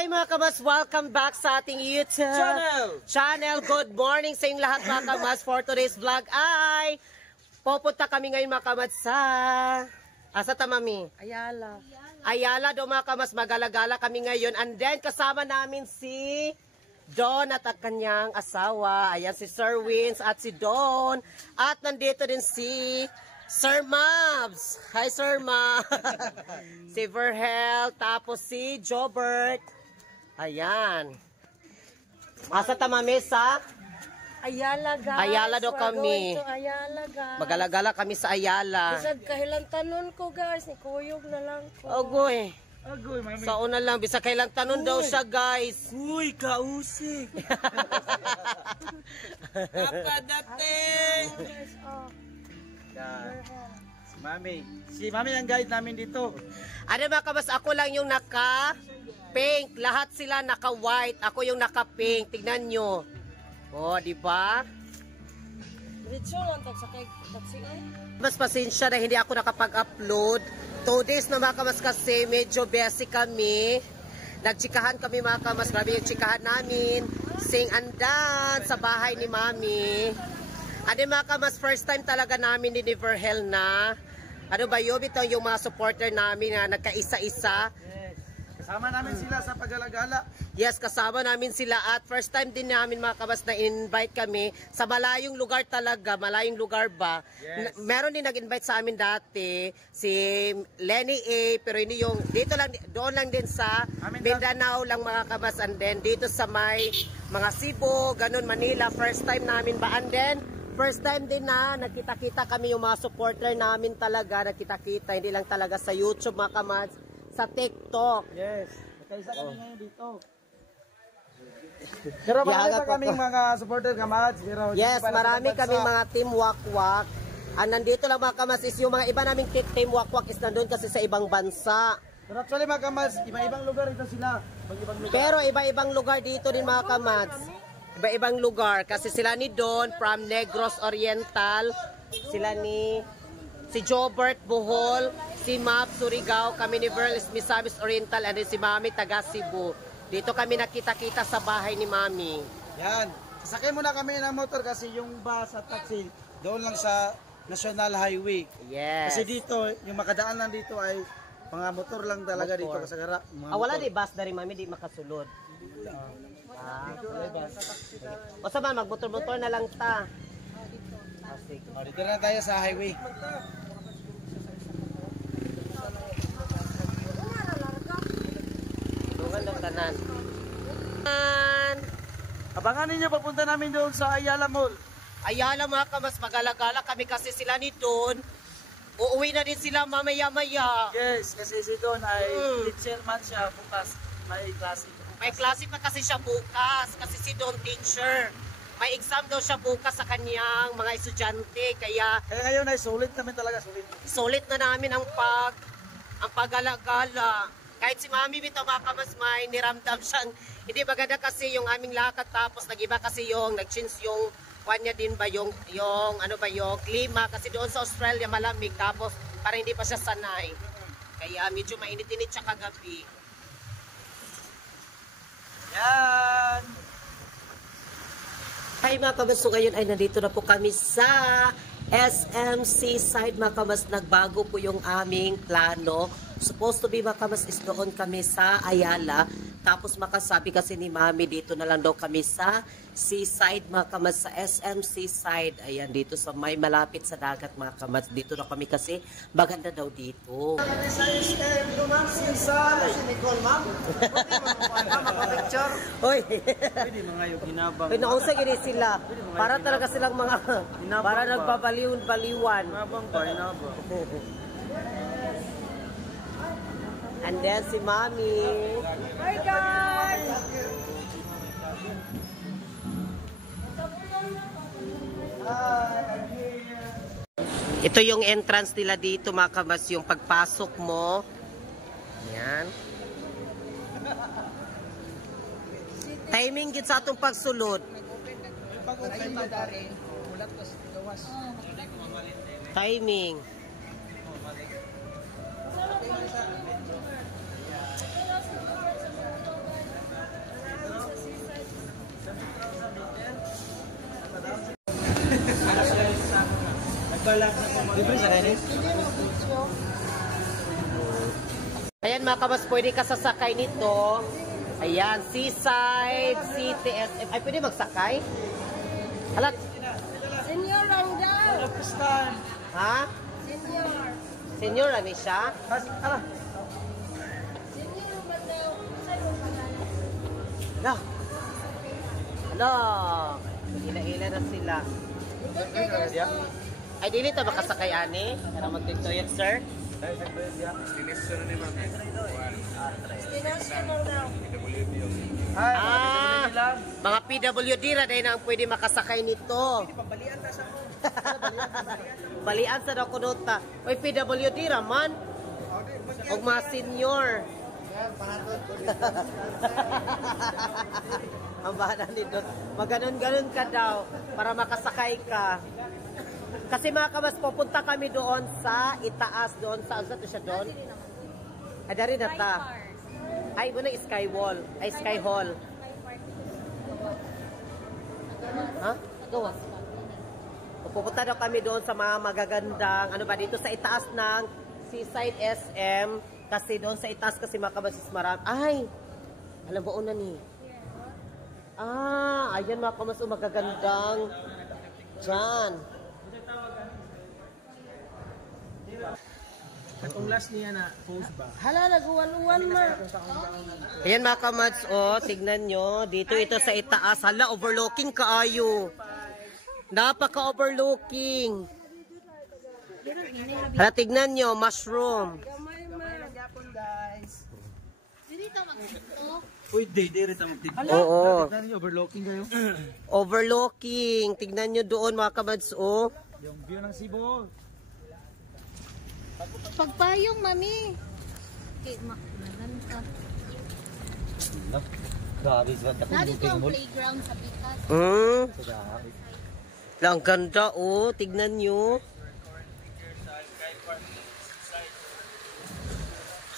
Hi mga kamas, welcome back sa ating YouTube channel. Good morning sa inyong lahat mga kamas. For today's vlog ay pupunta kami ngayon mga kamas sa asa ta mami? Ayala do mga kamas, magalagala kami ngayon. And then kasama namin si Don at ang kanyang asawa. Ayan si Sir Wins at si Don. At nandito din si Sir Mabs. Hi Sir Mabs. Si Verhel. Tapos si Jobert. Ayan. Asa tamame sa? Ayala guys. Ayala do kami. Ayala guys. Magalagala kami sa Ayala. Bisag kahilang tanon ko guys. Nikuyog na lang ko. Ogoy. Agoy, mami. Sa una lang, bisa kailang tanon daw siya guys. Uy, kausik. Kapadating. Guys, oh. Si mami. Si mami ang guide namin dito. Ano mga kabas, ako lang yung naka-pink. Lahat sila naka-white. Ako yung naka-pink. Tignan nyo. O, di ba? Diretso lang tag sakay taxi ay. Mas pasensya na hindi ako nakapag-upload. 2 days na mga kamas kasi medyo busy kami. Nagchikahan kami mga kamas. Grabe yung chikahan namin. Sing and dance sa bahay ni Mami. Ano mga kamas, first time talaga namin ni Verhel na. Ano ba yun? Ito yung mga supporter namin na nagkaisa-isa. Yes. Kasama namin sila sa paggalagala. Yes, kasama namin sila at first time din namin mga kabas na invite kami sa malayong lugar talaga, malayong lugar ba? Yes. Meron din nag-invite sa amin dati, si Lenny A, pero hindi yung, dito lang, doon lang din sa Mindanao lang mga kabas, and then dito sa may mga Cebu, ganun, Manila, first time namin ba? And then, first time din na nagkita-kita kami yung mga supporter namin talaga, nagkita-kita, hindi lang talaga sa YouTube mga kabas, sa TikTok. Yes. Nagkaisa kami ngayon dito. Pero marami pa kaming mga supporter kamads. Pero yes, marami kaming mga team wakwak. Nandito lang mga kamas is yung mga iba naming team wakwak is nandun kasi sa ibang bansa. Pero actually mga kamads, iba-ibang lugar ito sila. Ibang lugar. Pero iba-ibang lugar dito din mga kamads. Iba-ibang lugar kasi sila ni Don from Negros Oriental. Sila ni si Jobert Bohol, si Map Surigao, kami ni Verl is Misamis Oriental, and si Mami taga Cebu. Dito kami nakita-kita sa bahay ni Mami. Yan. Sasakay muna kami ng motor kasi yung bus at taxi doon lang sa National Highway. Yes. Kasi dito, yung makadaan lang dito ay mga motor lang talaga dito. Kasagara. Wala di bus dari Mami, di makasulod. O saban, magmotor-motor na lang ta. Dito na tayo sa highway. Tungan ng tanan. Abangan ninyo, papunta namin doon sa Ayala Mall. Ayala mga kamas, magalagala kami kasi sila ni Don. Uuwi na din sila mamaya-maya. Yes, kasi si Don ay teacher man siya bukas. May klase. May klase pa kasi siya bukas kasi si Don teacher. May exam daw siya bukas sa kanyang mga estudyante. Kaya ngayon ay sulit namin talaga. sulit na namin ang paggalagala. Kahit si Mami bitaw mga kamas, may niramdam siyang hindi maganda kasi yung aming lakad, tapos nagiba kasi yung nag-change yung kanya din ba yung ano ba yung klima kasi doon sa Australia malamig, tapos parang hindi pa siya sanay. Kaya medyo mainit-init siya kagabi. Yan! Hi mga kamas, so ngayon ay nandito na po kami sa SMC side mga kamas. Nagbago po yung aming plano. Supposed to be mga kamas is doon kami sa Ayala. Tapos makasabi kasi ni Mami dito na lang daw kami sa seaside mga kamas, sa SMC side. Ayan, dito sa may malapit sa dagat mga kamas. Dito na kami kasi maganda daw dito. Hoy! Pwede mga yung hinabang. Naunsa gini sila. Para talaga silang mga para nagbabaliw-baliwan. Hinabang ba? Hinabang. And then si Mami. Hi guys. Ito yung entrance nila dito mga kamas, yung pagpasok mo. Yan. Timing yun sa atong pagsulod. Timing. Libre sa kanin? Ayan mga kamas, pwede ka sasakay nito. Ayan, Seaside, CTSF. Ay, pwede magsakay? Halat. Senior lang daw. Ha? Senior. Senior, ano siya? Senior ba daw? Sa'yo ba Hala. Hala. Hila-hila na sila. Ay, dili ta makasakay, ani? Para mag-tiktoyak, sir? Destination lang daw. Mga PWD ra dahil na ang pwede makasakay nito. Balian sa dokunota. Oy, PWD ra man. Og mga senior. Ang bana ni Dot. Maganon-ganon ka daw para makasakay ka. Kasi mga kamas, pupunta kami doon sa itaas, doon sa, ano siya doon? Ay, dari na ta. Ay, iba na Sky Wall. Ay, Sky Hall. Ha? Gawa. Pupunta daw kami doon sa mga magagandang, ano ba, dito sa itaas ng Seaside SM. Kasi doon sa itaas kasi mga kabasis marami. Ay! Alam mo una ni. Ah, ayan mga kamas, magagandang. Diyan. Ang last niya na post ba? Hala, nag-uwan-uwan ma. Ayan mga kamats, oh, tignan nyo. Dito ito sa itaas. Hala, overlooking kaayo. Napaka-overlooking. Hala, tignan nyo, mushroom. Uy, dito magtignan. Oo. Tignan niyo, overlooking kayo. Overlooking. Tignan nyo doon mga kamats, oh. Yung view ng Cebu. Pagpayong, mami. Okay, makulanan ka. Grabe, sa Dito ang playground sa Pikas. Ang ganda, oh. Tignan nyo.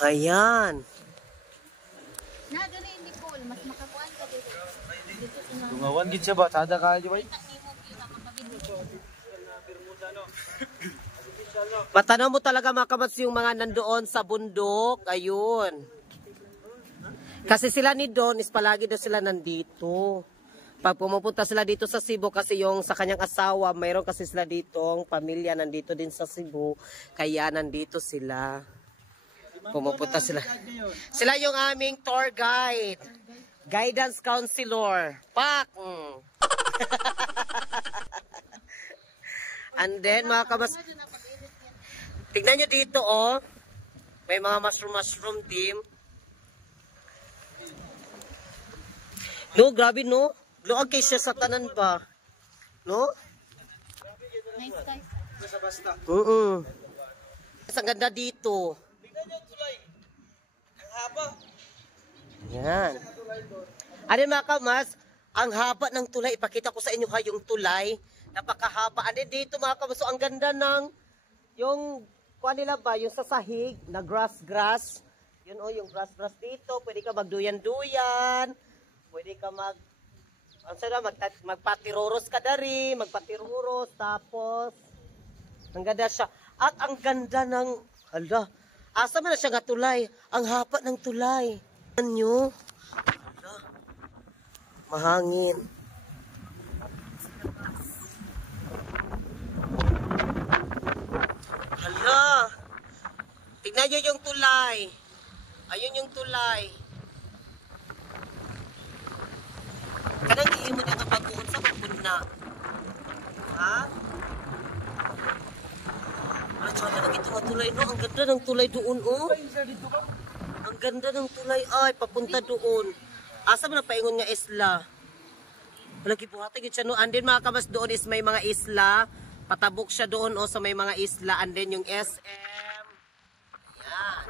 Ayan. Na, gano'n hindi ko. Mas makakuan ka dito. Dito sa Tungawan gid siya ba? Tada ka di ba? Matanaw mo talaga mga kamats yung mga nandoon sa bundok. Ayun. Kasi sila ni Don is palagi daw sila nandito. Pag pumupunta sila dito sa Cebu kasi yung sa kanyang asawa, mayroon kasi sila ditong pamilya nandito din sa Cebu. Kaya nandito sila. Pumupunta sila. Sila yung aming tour guide. Guidance counselor. Pak! And then mga kamas... Tignan nyo dito, oh. May mga mushroom team. No, grabe, no? Luag kay siya sa tanan ba? No? Nice guys. Oo. Ang ganda dito. Tignan niyo tulay. Ang haba. Yan. Ano mga kamas, ang haba ng tulay. Ipakita ko sa inyo ha, yung tulay. Napakahaba. Ano dito mga kamas, so ang ganda ng yung kuha nila ba, yung sa sahig na grass. Yun o, yung grass dito. Pwede ka magduyan-duyan. Pwede ka magpatiruros ka dari. Magpatiruros. Tapos, ang ganda siya. At ang ganda ng, hala, asa man na siya nga tulay. Ang haba ng tulay. Ano nyo? Hala, mahangin. Hala! Tignan nyo yung tulay. Ayun yung tulay. Kanang iimo dito pag-uod sa pagpuna. Ha? Wala tsaka na ito nga tulay, no? Ang ganda ng tulay doon, oh. Ang ganda ng tulay. Ay, papunta doon. Asa mo na paingon nga isla? Wala kibuhatag yun siya, no? And then mga kamas doon is may mga isla. Patabok siya doon o sa may mga isla and then yung SM. Yan.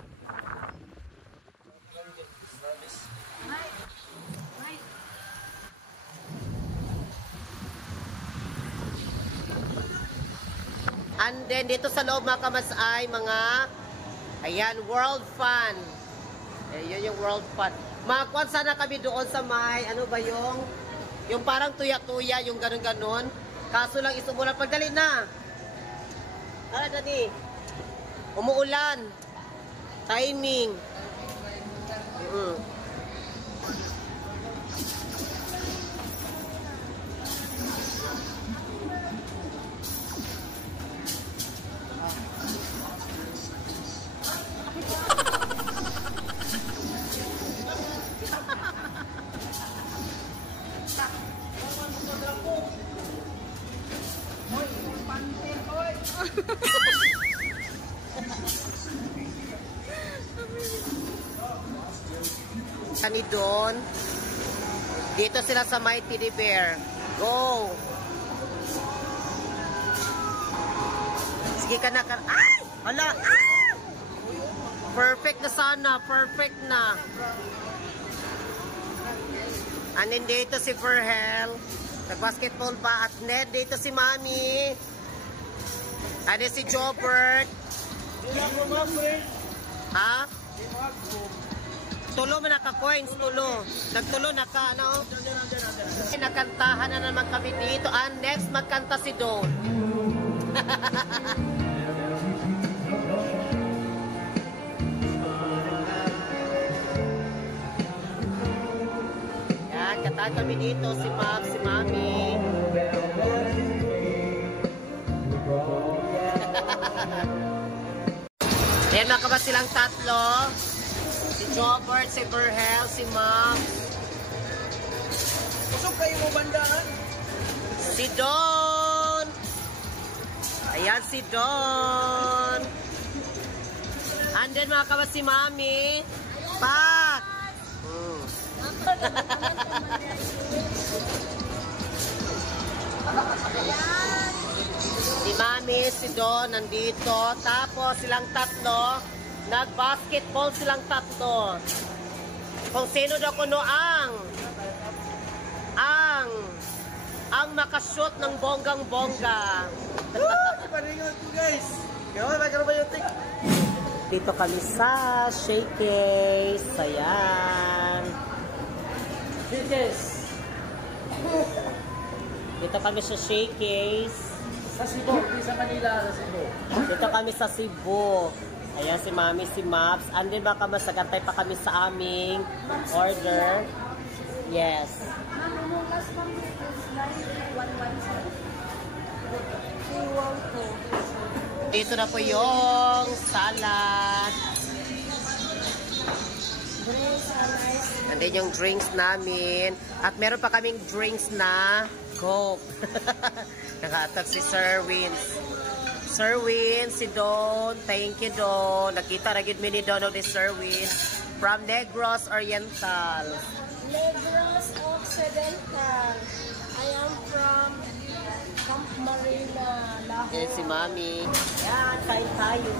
And then dito sa loob mga kamas ay mga ayan, World Fun. Ayun yung World Fun. Makuan sana kami doon sa may ano ba yung parang tuya-tuya, yung ganun-ganon. Kaso lang isumulan pagdali na. Ano Dani? Umuulan. Timing. Kani doon. Dito sila sa My Teddy Bear. Go! Sige ka na. Ay! Hala! Ah! Perfect na sana. Perfect na. Anin dito si Ferhel. Nag-basketball pa. At Ned dito si Mami. Ano si Jobert. Ha? Tulo man naka-coins, tulo. Nagtulo naka, ano? Nakantahan na naman kami dito. And next, magkanta si Dawn. Yan, kantahan kami dito. Si Ma'am, si Mami. Yan, makabas silang tatlo. Si Jobert, si Ferhel, si Ma'am. Kusog kayo mo bandahan? Si Don. Ayan si Don. And then makabas si Mami. Pat. Si Mami, si Don, nandito. Tapos silang tatlo. Nag-basketball silang tatlo. Kung sino daw kuno ang makashoot ng bonggang-bongga. Paningon ko guys. Kaya nag-probiotic. Dito kami sa Showcase. Ayan. Showcase. Dito kami sa Showcase. Sa Cebu, sa Manila, sa Cebu. Dito kami sa Cebu. Ayan si Mami, si Maps. And then baka masagantay pa kami sa aming order. Yes. Dito na po yung salad. And then yung drinks namin. At meron pa kaming drinks na Coke. Nakaatag si Sir Wins. Sir Win, si Don, thank you Don. Nakita na gid mi ni Don of the Sir Win from Negros Oriental. Negros Occidental. I am from Camp Marina, Lahore. Yan si Mami. Yan, kain tayo.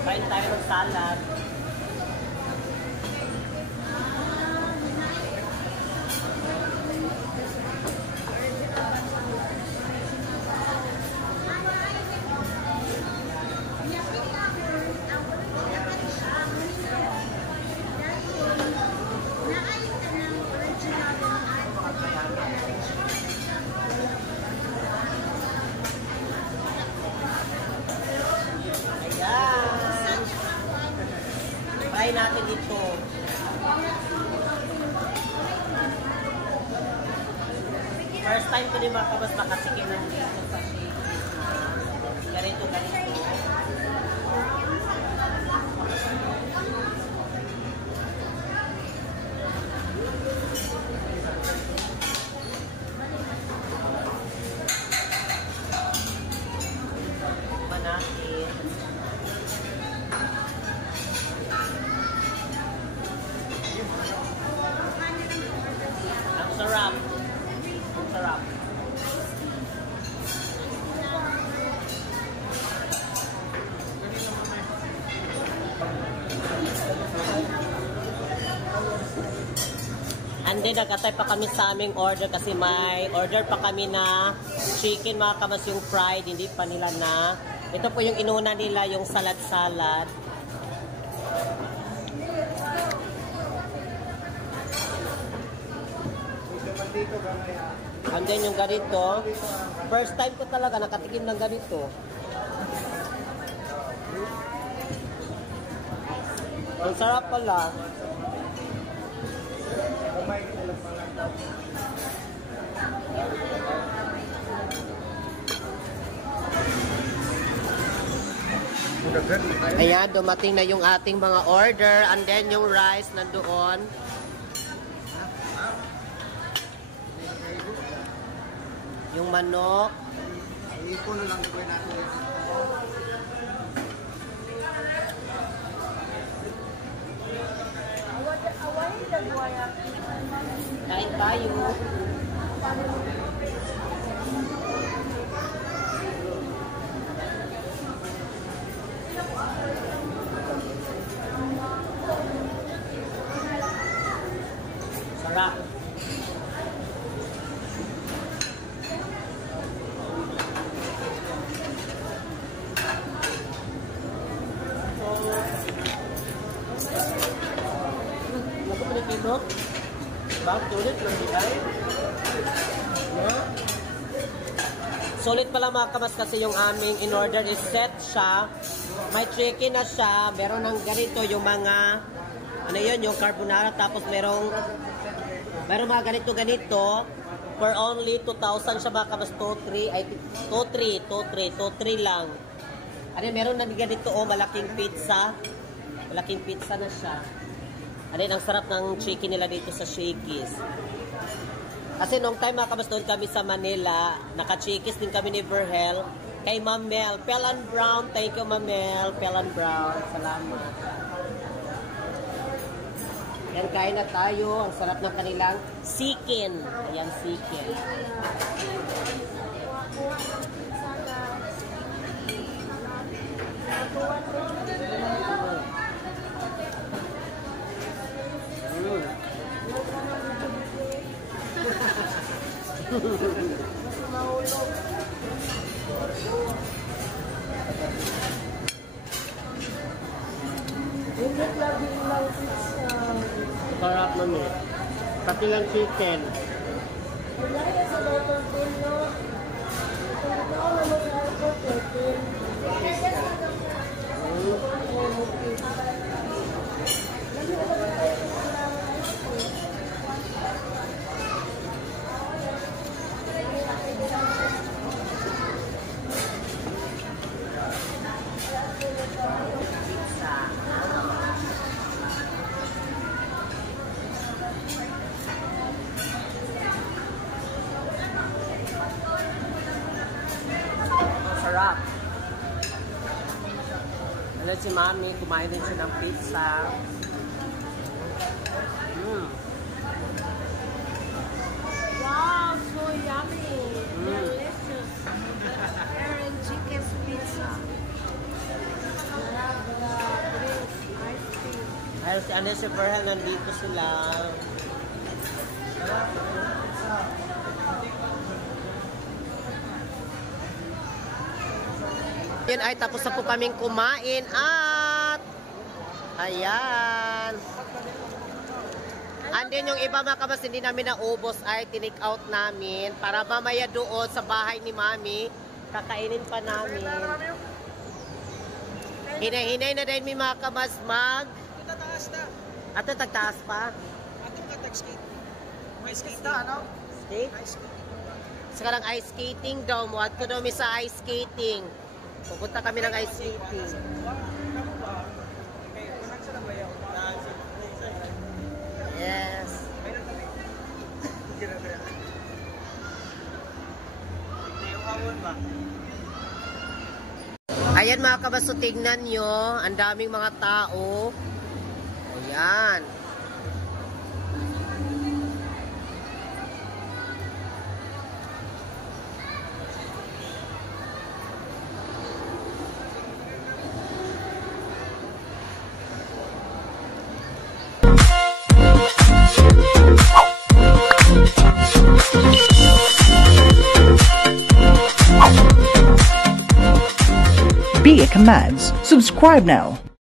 Kain tayo ng salad. Try natin dito. First time ko din makabas makasikin ng dito sa ganito. Manakit. Ang sarap. Ang sarap. And then nag-atay pa kami sa aming order kasi may order pa kami na chicken mga kamas yung fried, hindi pa nila na. Ito po yung inuna nila, yung salad-salad. And then yung ganito, first time ko talaga nakatikim ng ganito. Ang sarap pala. Ayan, dumating na yung ating mga order. And then yung rice nandoon. Yung manok. Kain tayo. Sarap. Ako Pilipino? Bakit ulit lang di ay? Sulit pala mga kamas kasi yung aming in-order is set siya. May chicken na siya. Meron ng ganito yung mga ano yun, yung carbonara. Tapos merong mga ganito for only 2,000 siya mga kamas. 2,3 lang. Ano meron na ganito malaking pizza. Malaking pizza na siya. Ano ang sarap ng chicken nila dito sa Shakey's. Kasi nung time mga kabas doon kami sa Manila, naka-Shakey's din kami ni Verhel kay Ma'am Mel. Pellan Brown, thank you Ma'am Mel. Pellan Brown, salamat. Yan, kain na tayo. Ang sarap ng kanilang chicken. Ayan, chicken. Sarap naman eh. Pati lang chicken. Sarap. Ano si Mami, kumain din siya ng pizza. Wow, so yummy. Delicious. Aaron Chicken's pizza. Drinks, ice cream. Ayun si Anne si Verhel, nandito sila. Yan ay tapos na po kaming kumain at ayan. And then yung iba mga kabas hindi namin naubos ay tinake out namin para mamaya doon sa bahay ni Mami kakainin pa namin. Hinay-hinay na din may mga kabas mag Tataas na. ato tagtaas pa. Ato ka tag-skate. May skate na, ano? Skate? Ice skate. Sekarang ice skating daw. Muad ko daw sa ice skating. Pupunta kami ng ice skating. Yes. Ayan mga kabaso, tignan nyo. Ang daming mga tao. Ayan. be a Kamads. Subscribe now.